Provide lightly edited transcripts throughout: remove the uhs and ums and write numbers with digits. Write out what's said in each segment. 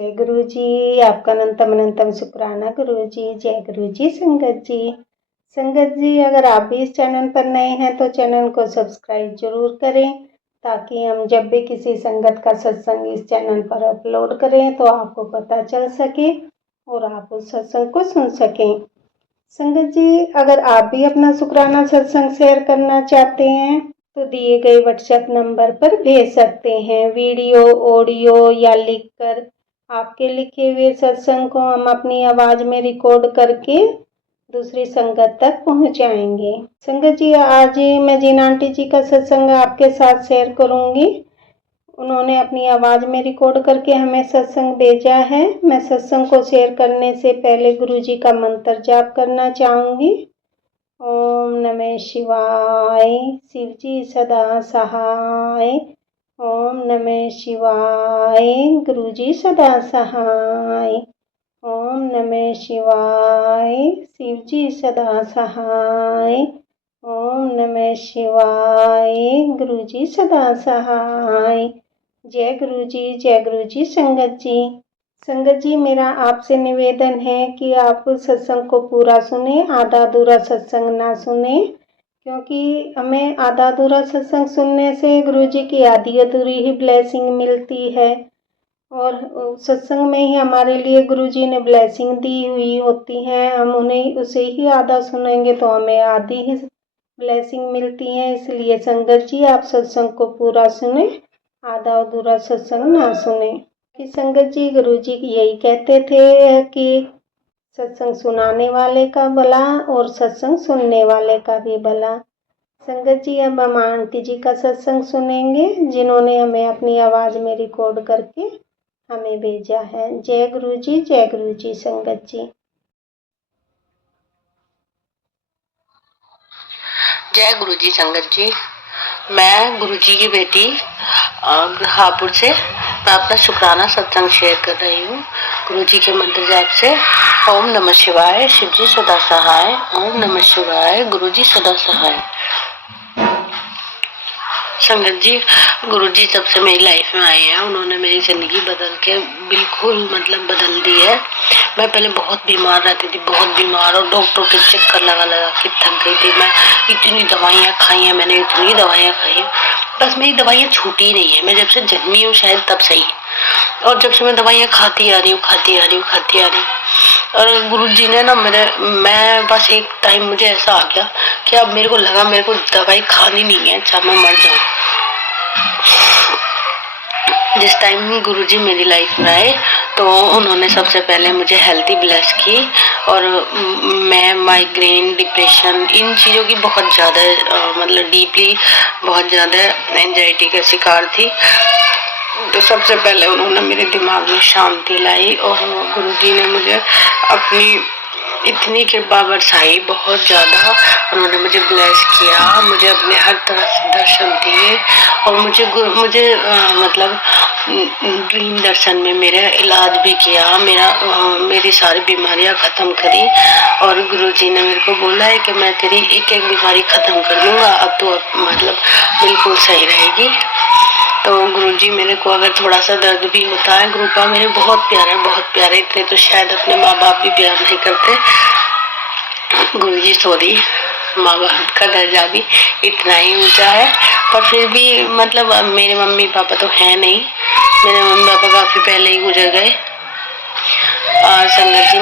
जय गुरु जी। आपका अनंतम अनंतम शुक्राना गुरु जी। जय गुरु जी। संगत जी, अगर आप भी इस चैनल पर नए हैं तो चैनल को सब्सक्राइब जरूर करें, ताकि हम जब भी किसी संगत का सत्संग इस चैनल पर अपलोड करें तो आपको पता चल सके और आप उस सत्संग को सुन सकें। संगत जी, अगर आप भी अपना शुक्राना सत्संग शेयर करना चाहते हैं तो दिए गए व्हाट्सएप नंबर पर भेज सकते हैं। वीडियो, ऑडियो या लिखकर आपके लिखे हुए सत्संग को हम अपनी आवाज में रिकॉर्ड करके दूसरी संगत तक पहुंचाएंगे। संगत जी, आज मैं जिन आंटी जी का सत्संग आपके साथ शेयर करूंगी, उन्होंने अपनी आवाज में रिकॉर्ड करके हमें सत्संग भेजा है। मैं सत्संग को शेयर करने से पहले गुरु जी का मंत्र जाप करना चाहूंगी। ओम नमः शिवाय, शिव जी सदा सहाय। ओम नमः शिवाय, गुरु जी सदा सहाय। ओम नमः शिवाय, शिव जी सदा सहाय। ओम नमः शिवाय, गुरु जी सदा सहाय। जय गुरु जी। जय गुरु जी। संगत जी, मेरा आपसे निवेदन है कि आप सत्संग को पूरा सुने, आधा अधूरा सत्संग ना सुने, क्योंकि हमें आधा अधूरा सत्संग सुनने से गुरु जी की आधी अधूरी ही ब्लेसिंग मिलती है, और सत्संग में ही हमारे लिए गुरु जी ने ब्लेसिंग दी हुई होती है। हम उन्हें उसे ही आधा सुनेंगे तो हमें आधी ही ब्लेसिंग मिलती है। इसलिए संगत जी, आप सत्संग को पूरा सुने, आधा अधूरा सत्संग ना सुने। कि संगत जी, गुरु जी यही कहते थे कि सत्संग सुनाने वाले का भला और सत्संग सुनने वाले का भी भला। संगत जी, अब हम आंटी जी का सत्संग सुनेंगे, जिन्होंने हमें अपनी आवाज में रिकॉर्ड करके हमें भेजा है। जय गुरु जी। जय गुरु जी। संगत जी, जय गुरु जी। संगत जी, मैं गुरु जी की बेटी हापुड़ से मैं अपना शुक्राना सत्संग शेयर कर रही हूँ गुरु जी के मंत्र जाप से। ओम नमः शिवाय, शिव जी सदा सहाय। ओम नमः शिवाय, गुरु जी सदा सहाय। संगत जी, गुरु जी जब से मेरी लाइफ में आए हैं, उन्होंने मेरी जिंदगी बदल के बिल्कुल बदल दी है। मैं पहले बहुत बीमार रहती थी, बहुत बीमार, और डॉक्टर के चक्कर लगा लगा के थक गई थी। मैं इतनी दवाइयाँ खाई हैं, मैंने इतनी दवाइयाँ खाई हैं, बस मेरी दवाइयाँ छूटी नहीं है। मैं जब से जन्मी हूँ शायद तब से ही, और जब से मैं दवाइयाँ खाती आ रही हूँ। और गुरु जी ने ना मैं बस एक टाइम मुझे ऐसा आ गया कि अब मेरे को लगा मेरे को दवाई खानी नहीं है, चाहे मैं मर जाऊं। जिस टाइम गुरुजी मेरी लाइफ में आए तो उन्होंने सबसे पहले मुझे हेल्थी ब्लेस की, और मैं माइग्रेन, डिप्रेशन, इन चीज़ों की बहुत ज़्यादा डीपली बहुत ज़्यादा एंजाइटी का शिकार थी। तो सबसे पहले उन्होंने मेरे दिमाग में शांति लाई, और गुरुजी ने मुझे अपनी इतनी कृपा बरसाई, बहुत ज़्यादा उन्होंने मुझे ब्लेस किया, मुझे अपने हर तरह से दर्शन दिए, और मुझे ड्रीम दर्शन में मेरा इलाज भी किया, मेरी सारी बीमारियां खत्म करी। और गुरुजी ने मेरे को बोला है कि मैं तेरी एक एक बीमारी खत्म कर दूंगा, अब तो बिल्कुल सही रहेगी। तो गुरुजी मेरे को अगर थोड़ा सा दर्द भी होता है, गुरुपा मेरे बहुत प्यारे, इतने तो शायद अपने माँ बाप भी प्यार नहीं करते। गुरुजी सॉरी, माँ बाप का दर्जा भी इतना ही ऊंचा है, पर फिर भी मेरे मम्मी पापा तो है नहीं, मेरे मम्मी पापा काफी पहले ही गुजर गए। संगत जी,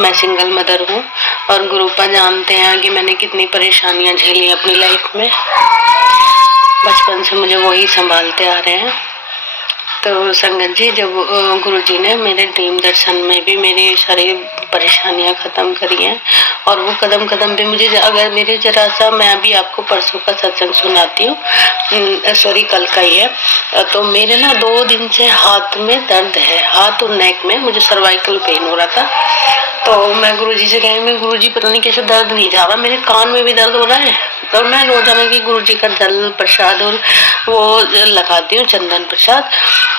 मैं सिंगल मदर हूँ, और गुरुपा जानते हैं कि मैंने कितनी परेशानियां झेली अपनी लाइफ में। बचपन से मुझे वही संभालते आ रहे हैं। तो संगत जी, जब गुरुजी ने मेरे ड्रीम दर्शन में भी मेरी सारी परेशानियां खत्म करी हैं, और वो कदम कदम पे मुझे, अगर मेरे जरा सा, मैं अभी आपको परसों का सत्संग सुनाती हूँ, सॉरी कल का ही है। तो मेरे ना 2 दिन से हाथ में दर्द है, हाथ और नेक में मुझे सर्वाइकल पेन हो रहा था। तो मैं गुरुजी से कही, मैं गुरुजी पता नहीं कैसे दर्द नहीं जा रहा, मेरे कान में भी दर्द हो रहा है। तो मैं रोजाना की गुरुजी का जल प्रसाद और वो लगाती हूँ, चंदन प्रसाद।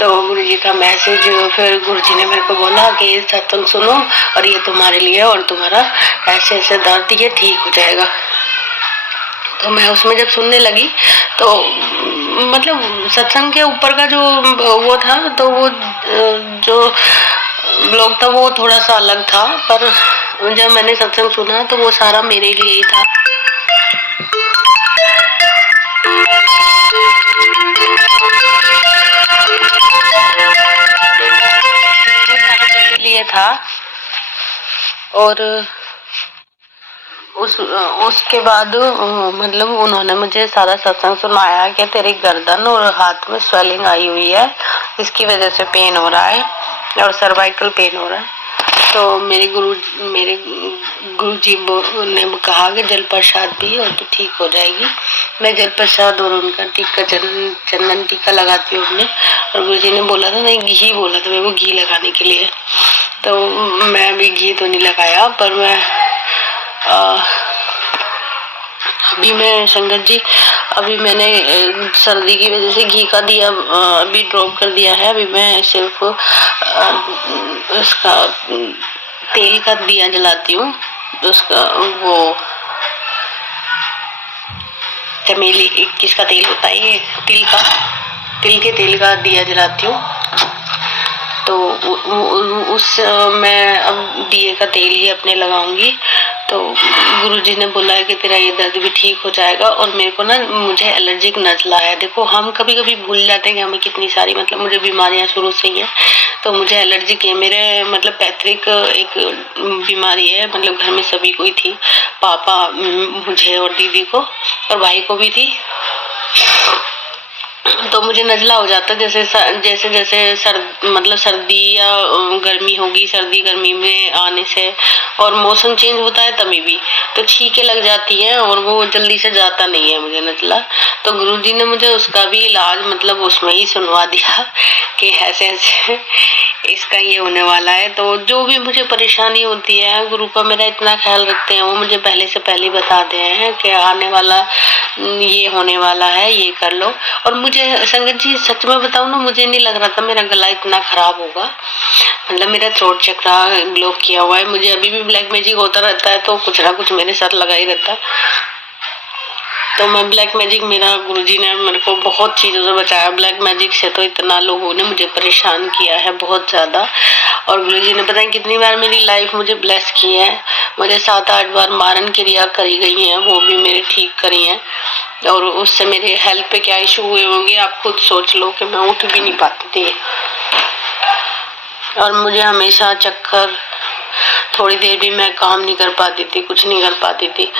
तो गुरुजी का मैसेज, फिर गुरुजी ने मेरे को बोला कि ये सत्संग सुनो, और ये तुम्हारे लिए, और तुम्हारा ऐसे ऐसे दर्द ये ठीक हो जाएगा। तो मैं उसमें जब सुनने लगी तो सत्संग के ऊपर का जो वो था, तो वो जो ब्लॉग था वो थोड़ा सा अलग था, पर जब मैंने सत्संग सुना तो वो सारा मेरे लिए ही था। लिए था। और उसके बाद मतलब उन्होंने मुझे सारा सत्संग सुनाया कि तेरी गर्दन और हाथ में स्वेलिंग आई हुई है, इसकी वजह से पेन हो रहा है और सर्वाइकल पेन हो रहा है। तो मेरे गुरुजी ने कहा कि जल प्रसाद पी और तो ठीक हो जाएगी। मैं जल प्रसाद और उनका टीका चंदन टीका लगाती हूँ अपने। और गुरुजी ने बोला था, नहीं घी बोला था, मैं वो घी लगाने के लिए। तो मैं अभी घी तो नहीं लगाया, पर मैं अभी मैं संगत जी अभी मैंने सर्दी की वजह से घी का दिया अभी ड्रॉप कर दिया है। अभी मैं सिर्फ उसका तेल का दिया जलाती हूँ, उसका वो चमेली किसका तेल होता है, ये तिल के तेल का दिया जलाती हूँ। तो उस मैं अब दिए का तेल ही अपने लगाऊंगी। तो गुरुजी ने बोला है कि तेरा ये दर्द भी ठीक हो जाएगा। और मेरे को ना मुझे एलर्जिक नज़ला है। देखो हम कभी कभी भूल जाते हैं कि हमें कितनी सारी मतलब मुझे बीमारियां शुरू से ही है। तो मुझे एलर्जिक है, मेरे मतलब पैतृक एक बीमारी है, मतलब घर में सभी को ही थी, पापा मुझे और दीदी को और भाई को भी थी। तो मुझे नज़ला हो जाता है जैसे मतलब सर्दी या गर्मी होगी, सर्दी गर्मी में आने से और मौसम चेंज होता है तभी भी तो छींकें लग जाती हैं और वो जल्दी से जाता नहीं है मुझे नज़ला। तो गुरुजी ने मुझे उसका भी इलाज मतलब उसमें ही सुनवा दिया कि ऐसे ऐसे इसका ये होने वाला है। तो जो भी मुझे परेशानी होती है गुरुपा मेरा इतना ख्याल रखते हैं, वो मुझे पहले से पहले बताते हैं कि आने वाला ये होने वाला है, ये कर लो। और मुझे संगत जी सच में बताऊं ना, मुझे नहीं लग रहा था मेरा गला इतना खराब होगा। मतलब मेरा थ्रोट चक्रा ब्लॉक किया हुआ है, मुझे अभी भी ब्लैक मैजिक होता रहता है, तो कुछ ना कुछ मेरे साथ लगा ही रहता है। तो मैं ब्लैक मैजिक, मेरा गुरुजी ने मेरे को बहुत चीज़ों से बचाया। ब्लैक मैजिक से तो इतना लोगों ने मुझे परेशान किया है बहुत ज़्यादा। और गुरुजी ने पता नहीं कितनी बार मेरी लाइफ मुझे ब्लेस की है। मुझे 7-8 बार मारन क्रिया करी गई हैं, वो भी मेरे ठीक करी हैं। और उससे मेरे हेल्थ पे क्या इशू हुए होंगे आप खुद सोच लो कि मैं उठ भी नहीं पाती थी। और मुझे हमेशा चक्कर, थोड़ी देर भी मैं काम नहीं कर पाती थी, कुछ नहीं कर पाती थी।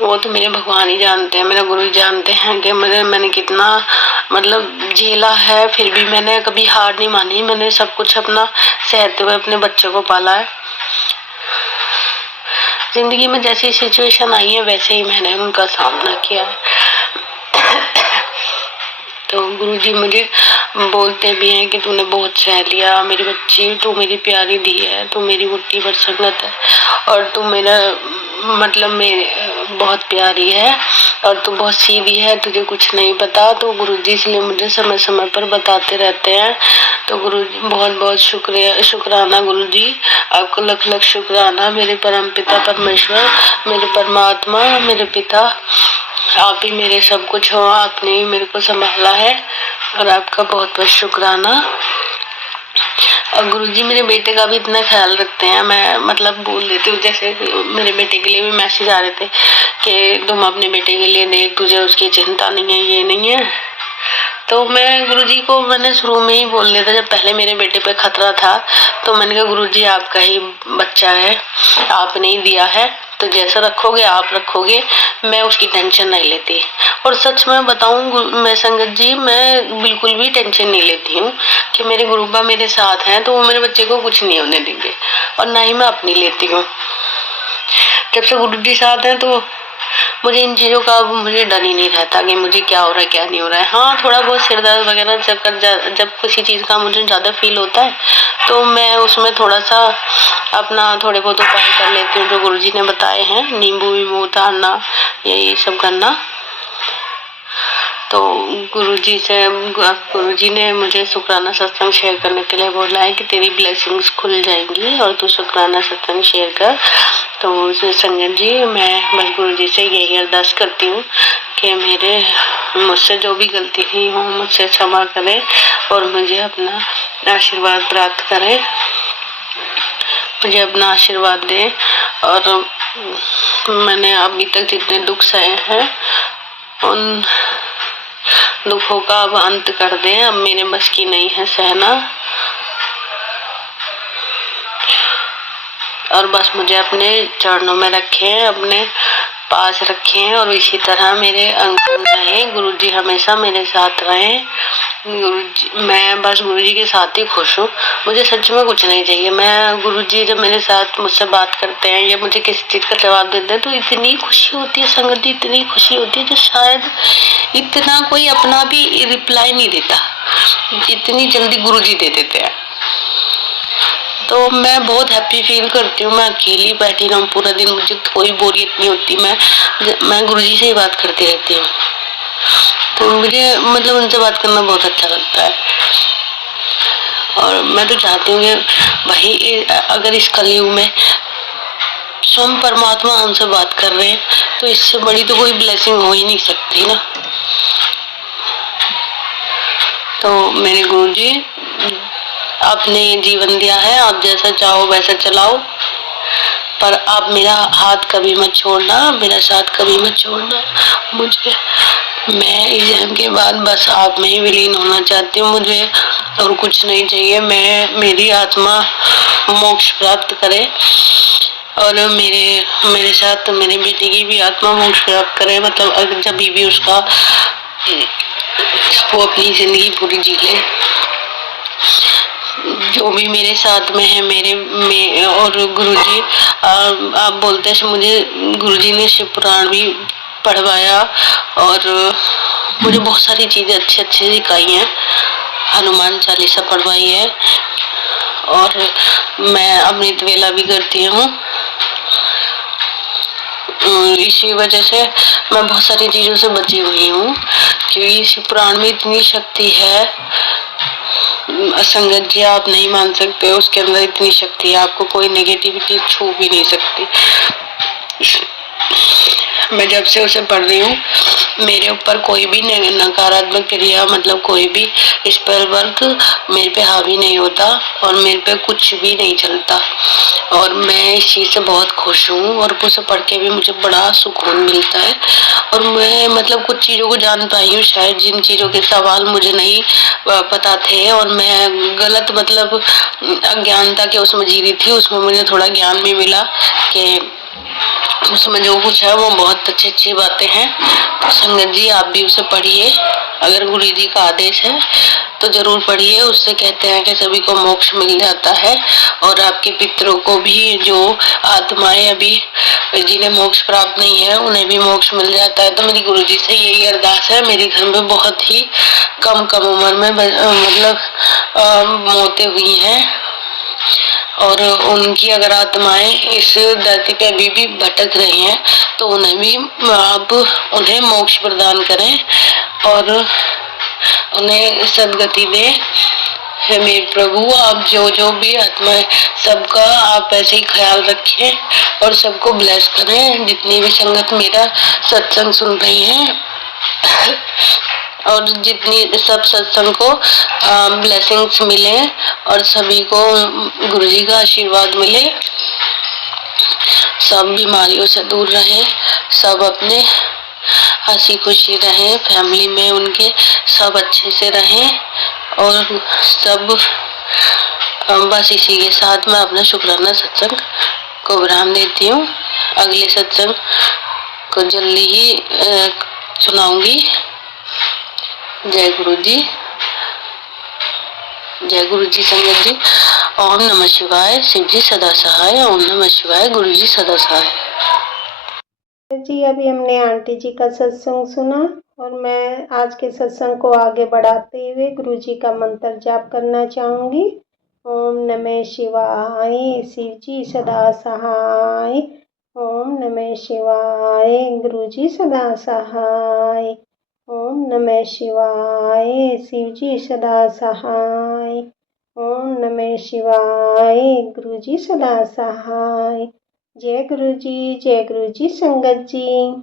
वो तो मेरे भगवान ही जानते हैं, मेरे गुरु ही जानते हैं कि मैंने कितना मतलब झेला है। फिर भी मैंने कभी हार नहीं मानी, मैंने सब कुछ अपना सहते हुए अपने बच्चे को पाला है। जिंदगी में जैसी सिचुएशन आई है वैसे ही मैंने उनका सामना किया है। तो गुरुजी मुझे बोलते भी हैं कि तूने बहुत सह लिया मेरी बच्ची, तू मेरी प्यारी दी है, तू मेरी मुट्ठी भर संगत है और तू मेरा मतलब मेरे बहुत प्यारी है और तू बहुत सीधी है, तुझे कुछ नहीं पता। तो गुरुजी इसलिए मुझे समय समय पर बताते रहते हैं। तो गुरुजी बहुत बहुत शुक्राना गुरुजी, आपको लख लख शुक्राना मेरे परम पिता परमेश्वर, मेरे परमात्मा, मेरे पिता। आप ही मेरे सब कुछ हो, आपने ही मेरे को संभाला है और आपका बहुत बहुत शुक्राना। और गुरुजी मेरे बेटे का भी इतना ख्याल रखते हैं, मैं मतलब बोल देती हूँ। जैसे मेरे बेटे के लिए भी मैसेज आ रहे थे कि तुम अपने बेटे के लिए देख, तुझे उसकी चिंता नहीं है, ये नहीं है। तो मैं गुरुजी को मैंने शुरू में ही बोल दिया था, जब पहले मेरे बेटे पे खतरा था तो मैंने कहा गुरुजी आपका ही बच्चा है, आपने ही दिया है, तो जैसा रखोगे आप रखोगे, मैं उसकी टेंशन नहीं लेती। और सच में बताऊं मैं संगत जी, मैं बिल्कुल भी टेंशन नहीं लेती हूँ कि मेरे गुरुबा मेरे साथ हैं तो वो मेरे बच्चे को कुछ नहीं होने देंगे, और ना ही मैं अपनी लेती हूँ। जब से गुरुजी साथ हैं तो मुझे इन चीज़ों का मुझे डर ही नहीं रहता कि मुझे क्या हो रहा है क्या नहीं हो रहा है। हाँ थोड़ा बहुत सिर दर्द वगैरह जब किसी चीज़ का मुझे ज़्यादा फील होता है तो मैं उसमें थोड़ा सा अपना थोड़े बहुत उपाय कर लेती हूँ जो गुरुजी ने बताए हैं, नींबू वींबू उतारना, यही सब करना। तो गुरुजी ने मुझे शुक्राना सत्संग शेयर करने के लिए बोला है कि तेरी ब्लेसिंग्स खुल जाएंगी और तू शुक्राना सत्संग शेयर कर। तो उसमें संगत जी, मैं बस गुरुजी से यही अरदास करती हूँ कि मुझसे जो भी गलती हुई हो मुझसे क्षमा करें और मुझे अपना आशीर्वाद प्राप्त करें, मुझे अपना आशीर्वाद दें। और मैंने अभी तक जितने दुख सहे हैं उन दुखों का अब अंत कर दें। अब मेरे बस की नहीं है सहना, और बस मुझे अपने चरणों में रखें, अपने पास रखें और इसी तरह मेरे अंग रहें। गुरुजी हमेशा मेरे साथ रहें। मैं बस गुरुजी के साथ ही खुश हूँ। मुझे सच में कुछ नहीं चाहिए। मैं गुरुजी जब मेरे साथ मुझसे बात करते हैं या मुझे किसी चीज का जवाब देते हैं तो इतनी खुशी होती है संगत जी, इतनी खुशी होती है जो शायद इतना कोई अपना भी रिप्लाई नहीं देता, इतनी जल्दी गुरुजी दे देते हैं। तो मैं बहुत हैप्पी फील करती हूँ। मैं अकेली बैठी रहूँ पूरा दिन, मुझे कोई बोरियत नहीं होती। मैं गुरुजी से ही बात करती रहती हूँ। तो मुझे मतलब उनसे बात करना बहुत अच्छा लगता है। और मैं तो चाहती हूँ कि भाई अगर इस कलयुग में स्वयं परमात्मा हमसे बात कर रहे हैं तो इससे बड़ी तो कोई ब्लेसिंग हो ही नहीं सकती ना। तो मेरे गुरुजी, आपने जीवन दिया है, आप जैसा चाहो वैसा चलाओ, पर आप मेरा हाथ कभी मत छोड़ना, मेरा साथ कभी मत छोड़ना। मैं इस जन्म के बाद बस आप में ही विलीन होना चाहती हूँ। मुझे और कुछ नहीं चाहिए। मेरी आत्मा मोक्ष प्राप्त करे और मेरे साथ मेरी बेटी की भी आत्मा मोक्ष प्राप्त करे। मतलब अगर जब भी उसका वो अपनी जिंदगी पूरी जी ले। जो भी मेरे साथ में है और गुरुजी, आप बोलते हैं मुझे गुरुजी ने शिव पुराण भी पढ़वाया और मुझे बहुत सारी चीजें अच्छी सिखाई हैं। हनुमान चालीसा पढ़वाई है और मैं अमृत वेला भी करती हूँ। इसी वजह से मैं बहुत सारी चीजों से बची हुई हूँ, क्योंकि शिव पुराण में इतनी शक्ति है संगत जी, आप नहीं मान सकते। उसके अंदर इतनी शक्ति है, आपको कोई नेगेटिविटी छू भी नहीं सकती। मैं जब से उसे पढ़ रही हूँ मेरे ऊपर कोई भी नकारात्मक क्रिया, मतलब कोई भी स्पेल वर्क मेरे पे हावी नहीं होता और मेरे पे कुछ भी नहीं चलता। और मैं इस चीज से बहुत खुश हूँ और उसे पढ़ के भी मुझे बड़ा सुकून मिलता है। और मैं मतलब कुछ चीजों को जान पाई हूँ, शायद जिन चीजों के सवाल मुझे नहीं पता थे और मैं गलत मतलब अज्ञानता के उसमें जी रही थी, उसमें मुझे थोड़ा ज्ञान भी मिला कि उसमें जो कुछ है वो बहुत अच्छी बातें हैं। तो संगत जी, आप भी उसे पढ़िए। अगर गुरु जी का आदेश है तो जरूर पढ़िए। उससे कहते हैं कि सभी को मोक्ष मिल जाता है और आपके पितरों को भी, जो आत्माएं अभी जिन्हें मोक्ष प्राप्त नहीं है उन्हें भी मोक्ष मिल जाता है। तो मेरी गुरु जी से यही अरदास है। मेरे घर में बहुत ही कम उम्र में मतलब मौतें हुई हैं और उनकी अगर आत्माएं इस धरती पे अभी भी भटक रही हैं तो उन्हें भी आप उन्हें मोक्ष प्रदान करें और उन्हें सदगति दे। हे मेरे प्रभु, आप जो भी आत्माएं, सबका आप ऐसे ही ख्याल रखें और सबको ब्लेस करें। जितनी भी संगत मेरा सत्संग सुन रही है और जितनी सब सत्संग को ब्लेसिंग्स मिले और सभी को गुरुजी का आशीर्वाद मिले, सब बीमारियों से दूर रहे, सब अपने हंसी खुशी रहे, फैमिली में उनके सब अच्छे से रहें और सब बस इसी के साथ मैं अपना शुक्राना सत्संग को विराम देती हूँ। अगले सत्संग को जल्दी ही सुनाऊंगी। जय गुरु जी, जय गुरु जी। संगत जी, ओम नमः शिवाय। शिव जी सदा सहाय। ओम नमः शिवाय। गुरु जी सदा सहाय। जी, अभी हमने आंटी जी का सत्संग सुना और मैं आज के सत्संग को आगे बढ़ाते हुए गुरु जी का मंत्र जाप करना चाहूँगी। ओम नमः शिवाय। शिव जी सदा सहाय। ओम नमः शिवाय। गुरु जी सदा सहाय। ओम नमः शिवाय। शिव जी सदा सहाय। ओम नमः शिवाय। गुरु जी सदा सहाय। जय गुरु जी संगत जी।